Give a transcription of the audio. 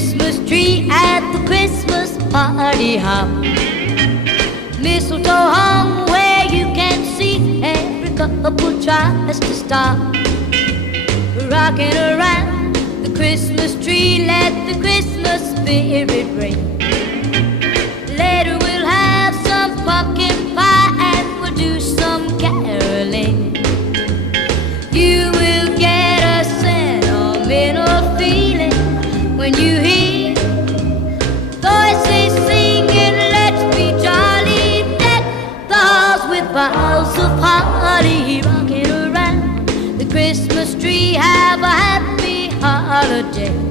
Christmas tree at the Christmas party hop. Mistletoe hung where you can see every couple tries to stop. Rocking around the Christmas tree, let the Christmas spirit ring. Later we'll have some pumpkin pie and we'll do some caroling. You will get a sentimental feeling when you hear voices singing, let's be jolly, deck the halls with boughs of holly. Rocking around the Christmas tree, have a happy holiday.